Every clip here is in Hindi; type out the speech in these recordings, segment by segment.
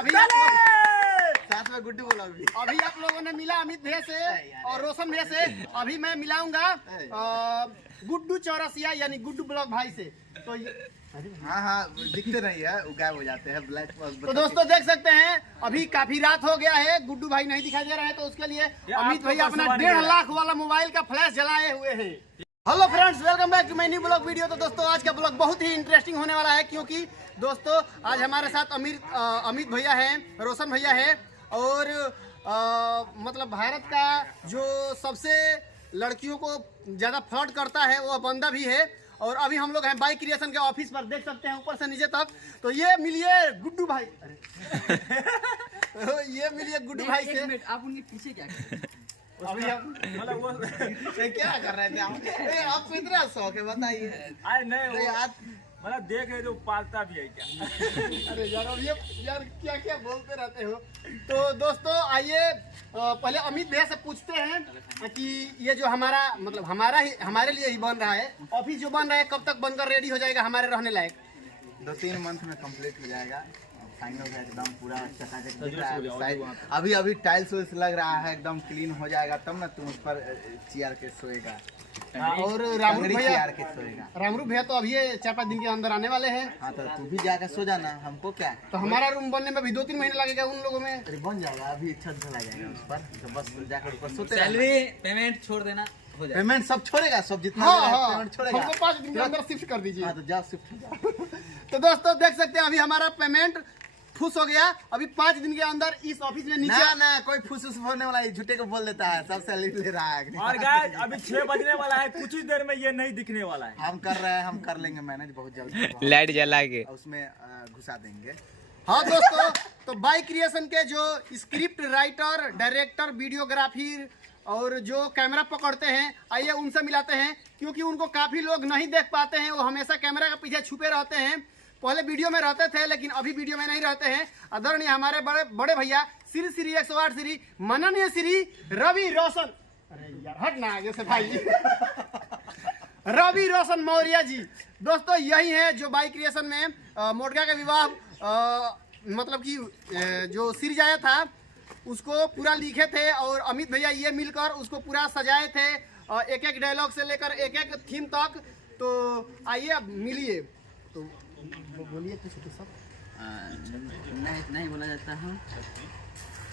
अभी साथ में गुड्डू बोला अभी आप लोगों ने मिला अमित भैया से और रोशन भैया से। अभी मैं मिलाऊंगा गुड्डू चौरसिया यानी गुड्डू ब्लॉग भाई से। तो हाँ दिखते नहीं है, वो गायब हो जाते हैं ब्लैक। तो दोस्तों देख सकते हैं अभी काफी रात हो गया है, गुड्डू भाई नहीं दिखाई दे रहे हैं, तो उसके लिए अमित भैया अपना 1.5 लाख वाला मोबाइल का फ्लैश जलाए हुए हैं। Hello friends, welcome back to my new blog video. तो दोस्तों आज का ब्लॉग बहुत ही इंटरेस्टिंग होने वाला है, क्योंकि दोस्तों आज हमारे साथ अमित भैया हैं, रोशन भैया है और मतलब भारत का जो सबसे लड़कियों को ज्यादा फ्लर्ट करता है वो बंदा भी है। और अभी हम लोग हैं बाइक क्रिएशन के ऑफिस पर, देख सकते हैं ऊपर से नीचे तक। तो ये मिलिए गुड्डू भाई ये मिलिए गुड्डू भाई से। आप उनके पीछे क्या अभी हम मतलब वो क्या कर रहे थे आपको इतना शौक है बताइए। अरे नहीं यार, मतलब देख रहे तो पालता भी है क्या। अरे यार अब ये यार क्या क्या बोलते रहते हो। तो दोस्तों आइए पहले अमित भैया से पूछते हैं कि ये जो हमारा मतलब हमारे लिए ही बन रहा है ऑफिस, जो बन रहा है कब तक बनकर रेडी हो जाएगा हमारे रहने लायक? 2-3 मंथ में कंप्लीट हो जाएगा, फाइनल हो जाएगा, एकदम पूरा चकाचक दिख रहा है। अभी टाइल्स वाइल्स लग रहा है, एकदम क्लीन हो जाएगा, तब ना तुम उस पर चेयर के सोएगा। और रामरू भैया तो अभी 4-5 दिन के अंदर आने वाले हैं। हाँ तो तू भी जाकर सो जाना, हमको क्या। तो हमारा रूम बनने में भी 2-3 महीने लगेगा उन लोगों में। अरे बन जाएगा, अभी छत ढला जाएगा उस पर, तो बस जाकर ऊपर सोते। सैलरी पेमेंट छोड़ देना, हो जाएगा। पेमेंट सब छोड़ेगा, सब जितना पेमेंट छोड़ेगा। हमको 5 दिन के अंदर शिफ्ट कर दीजिए। हाँ तो जाओ शिफ्ट हो जाओ। तो दोस्तों देख सकते हैं अभी हमारा पेमेंट खुश हो गया। अभी 5 दिन के अंदर इस ऑफिस में नीचे ना कोई फुस होने वाला है, झूठे को बोल देता है, सब सैलरी ले रहा है। और गाइस अभी 6 बजने वाला है, कुछ ही देर में ये नहीं दिखने वाला है। हम कर रहे हैं, हम कर लेंगे मैनेज बहुत जल्द। लाइट जला के उसमें घुसा देंगे। हाँ दोस्तों, तो बाइक क्रिएशन के जो स्क्रिप्ट राइटर, डायरेक्टर, वीडियोग्राफी और जो कैमरा पकड़ते हैं, आइए उनसे मिलाते हैं, क्योंकि उनको काफी लोग नहीं देख पाते हैं। वो हमेशा कैमरा के पीछे छुपे रहते हैं, पहले वीडियो में रहते थे लेकिन अभी वीडियो में नहीं रहते हैं। आदरणीय हमारे बड़े भैया श्री 108 श्री माननीय श्री रवि रोशन, अरे यार हट ना आगे से भाई रवि रोशन मौर्य जी। दोस्तों यही है जो बाइक क्रिएशन में मोटका का विवाह मतलब कि जो सीरीज आया था उसको पूरा लिखे थे, और अमित भैया ये मिलकर उसको पूरा सजाए थे, एक डायलॉग से लेकर एक थीम तक। तो आइए अब मिलिए, तो बोलिए कुछ सब। नहीं बोला जाता है।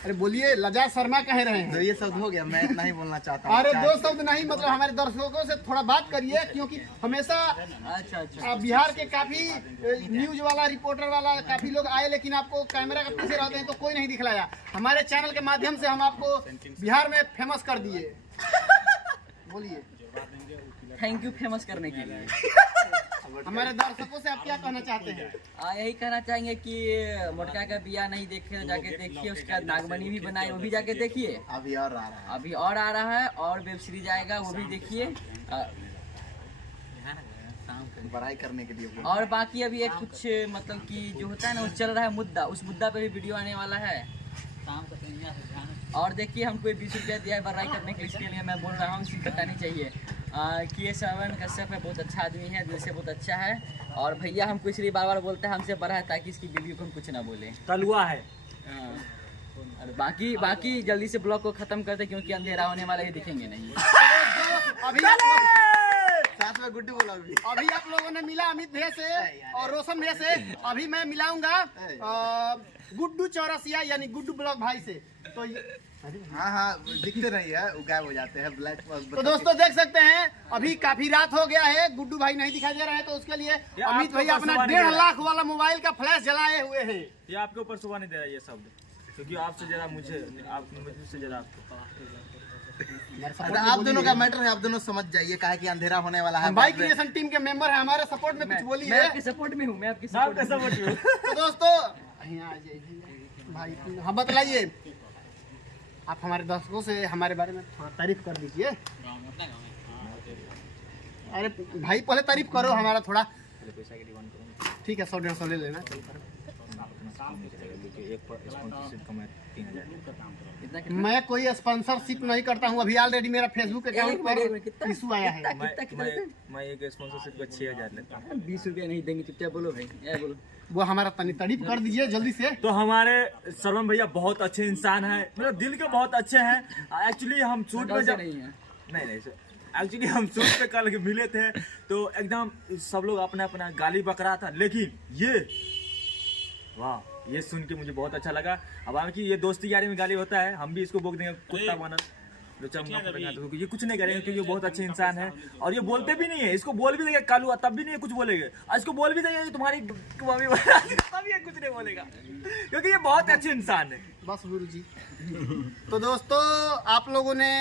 अरे बोलिए, लजा शर्मा कह रहे हैं। तो ये शब्द हो गया, मैं इतना ही बोलना चाहता हूँ। अरे 2 शब्द नहीं, मतलब हमारे दर्शकों से थोड़ा बात करिए, क्योंकि हमेशा अच्छा बिहार के काफी न्यूज वाला, रिपोर्टर वाला काफी लोग आए, लेकिन आपको कैमरा के पीछे रहते हैं तो कोई नहीं दिखलाया। हमारे चैनल के माध्यम से हम आपको बिहार में फेमस कर दिए। बोलिए। थैंक यू फेमस करने के लिए। हमारे दर्शकों से आप क्या कहना चाहते हैं? यही कहना चाहेंगे कि मोटका का बिया नहीं देखे जाके देखिए, उसके बाद नागमणि भी बनाए वो भी जाके देखिए। अभी और आ रहा है, और वेब सीरीज आएगा वो भी देखिए। पढ़ाई करने के लिए। और बाकी अभी एक कुछ मतलब कि जो होता है ना वो चल रहा है मुद्दा, उस मुद्दा पे भी वीडियो आने वाला है। और देखिए हमको 20 रुपया दिया है बड़ाई करने के लिए, इसके लिए मैं बोल रहा हूँ, इसकी कटानी चाहिए कि ये श्रवण कश्यप है, बहुत अच्छा आदमी है, दिल से बहुत अच्छा है। और भैया हमको इसलिए बार बोलता है हमसे बड़ा है, ताकि इसकी वीडियो को हम कुछ ना बोले। कलुआ है। और बाकी जल्दी से ब्लॉग को खत्म कर दे, क्योंकि अंधेरा होने वाला है, दिखेंगे नहीं। अभी साथ में गुड्डू बोला अभी आप लोगों ने मिला अमित भैया से और रोशन भैया से। अभी मैं मिलाऊंगा गुड्डू चौरसिया यानी गुड्डू ब्लॉग भाई से। तो हाँ दिखते नहीं है, वो गायब हो जाते हैं ब्लैक। तो दोस्तों देख सकते हैं अभी काफी रात हो गया है, गुड्डू भाई नहीं दिखाई दे रहे हैं, तो उसके लिए अमित भैया अपना 1.5 लाख वाला मोबाइल का फ्लैश जलाए हुए हैं। ये आपके ऊपर सुबह नहीं दे रहा ये शब्द, क्योंकि आपसे ज्यादा मुझसे ज्यादा आप दोनों का मैटर है, आप दोनों समझ जाइए, कहा कि अंधेरा होने वाला है। बाइक क्रिएशन टीम के मेंबर है, हमारे सपोर्ट में कुछ बोलिए। मैं आपके सपोर्ट में हूँ, मैं आपके सपोर्ट में हूँ। तो दोस्तों भाई हाँ बतलाइए, आप हमारे दर्शकों से हमारे बारे में थोड़ा तारीफ कर दीजिए। अरे भाई पहले तारीफ करो हमारा थोड़ा। ठीक है 100-150 ले लेना। मैं कोई स्पॉन्सरशिप नहीं करता हूँ, अभी ऑलरेडी मेरा फेसबुक अकाउंट पर इशू आया है। मैं एक स्पॉन्सरशिप को 6000 लेता हूँ। 20 रुपया नहीं देंगे, चुपचाप बोलो भाई, बोलो। वो हमारा तारीफ कर दीजिए जल्दी से। तो हमारे सरवण भैया बहुत अच्छे इंसान हैं, मतलब दिल के बहुत अच्छे हैं। एक्चुअली हम शूट में जब नहीं एक्चुअली हम शूट पे कल मिले थे तो एकदम सब लोग अपना अपना गाली बक रहा था, लेकिन ये सुन के मुझे बहुत अच्छा लगा। अब हालांकि ये दोस्ती यारी में गाली होता है, हम भी इसको बोल देंगे कुत्ता मानत क्योंकि ये कुछ नहीं करेंगे, क्योंकि ये बहुत अच्छे इंसान है और ये बोलते भी नहीं है। इसको बोल भी देंगे कालू तब भी नहीं कुछ बोलेंगे, और इसको बोल भी देंगे कि तुम्हारी मम्मी तब ये कुछ नहीं बोलेगा, क्योंकि ये बहुत अच्छे इंसान है। बस गुरु जी। तो दोस्तों आप लोगों ने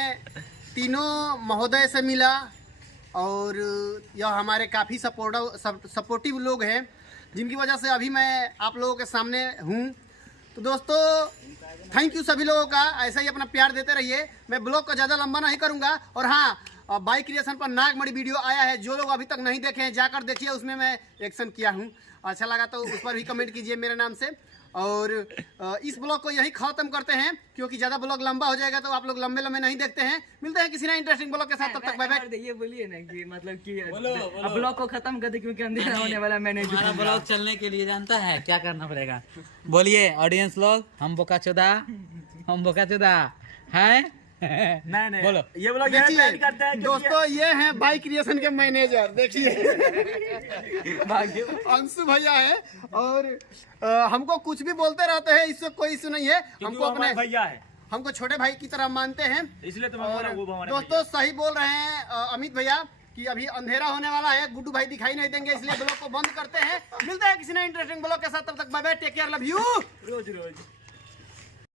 तीनों महोदय से मिला और यह हमारे काफ़ी सपोर्टिव लोग हैं, जिनकी वजह से अभी मैं आप लोगों के सामने हूँ। तो दोस्तों थैंक यू सभी लोगों का, ऐसा ही अपना प्यार देते रहिए। मैं ब्लॉग को ज़्यादा लंबा नहीं करूँगा। और हाँ, बाइक क्रिएशन पर नागमणि वीडियो आया है, जो लोग अभी तक नहीं देखे हैं जाकर देखिए, उसमें मैं एक्शन किया हूँ। अच्छा लगा तो उस पर भी कमेंट कीजिए मेरे नाम से। और इस ब्लॉग को यही ख़त्म करते हैं, क्योंकि ज़्यादा ब्लॉग लंबा हो जाएगा तो आप लोग लंबे लंबे नहीं देखते हैं। मिलते हैं किसी ना इंटरेस्टिंग ब्लॉग के साथ, तब तक बाय बाय। ये बोलिए ना कि मतलब कि अब ब्लॉग को खत्म कर दे, क्योंकि अंधेरा होने वाला। मैंने हमारा ब्लॉग चलने के लिए जानता है क्या करना पड़ेगा? बोलिए ऑडियंस लोग, हम बोकाचोदा हैं। नहीं बोलो। ये ब्लॉग देखिए करते हैं दोस्तों, ये हैं बाइक क्रिएशन के मैनेजर, देखिए अंशु भैया है। और हमको कुछ भी बोलते रहते हैं, इससे कोई इशू नहीं है। हमको अपने भैया है, हमको छोटे भाई की तरह मानते हैं, इसलिए तो और दोस्तों सही बोल रहे हैं अमित भैया कि अभी अंधेरा होने वाला है, गुड्डू भाई दिखाई नहीं देंगे, इसलिए ब्लॉग को बंद करते हैं। मिलते हैं किसी ना इंटरेस्टिंग ब्लॉग के साथ, तब तक bye bye, take care, love you. Rose